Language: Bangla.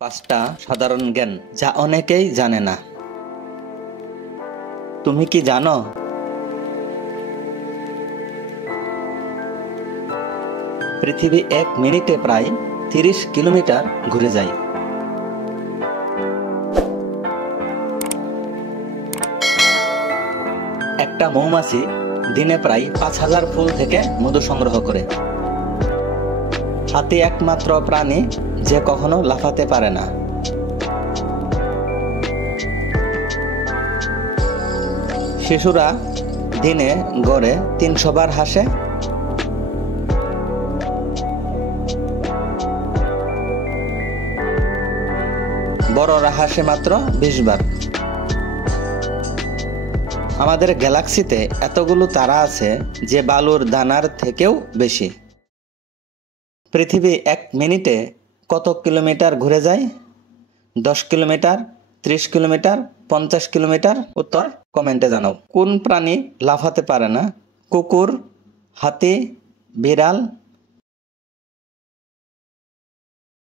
পাঁচটা সাধারণ জ্ঞান যা অনেকেই জানে না। তুমি কি জানো পৃথিবী 1 মিনিটে প্রায় 30 কিলোমিটার ঘুরে যায়? একটা মৌমাছি দিনে প্রায় 5000 ফুল থেকে মধু সংগ্রহ করে। হাতি একমাত্র প্রাণী যে কখনো লাফাতে পারে না। শিশুরা দিনে গড়ে 300 বার হাসে। বড়রা হাসে মাত্র 20 বার। আমাদের গ্যালাক্সিতে এতগুলো তারা আছে যে বালুর দানার থেকেও বেশি। পৃথিবী 1 মিনিটে কত কিলোমিটার ঘুরে যায়? 10 কিলোমিটার, 30 কিলোমিটার, 50 কিলোমিটার? উত্তর কমেন্টে জানাও। কোন প্রাণী লাফাতে পারে না? কুকুর, হাতি, বিড়াল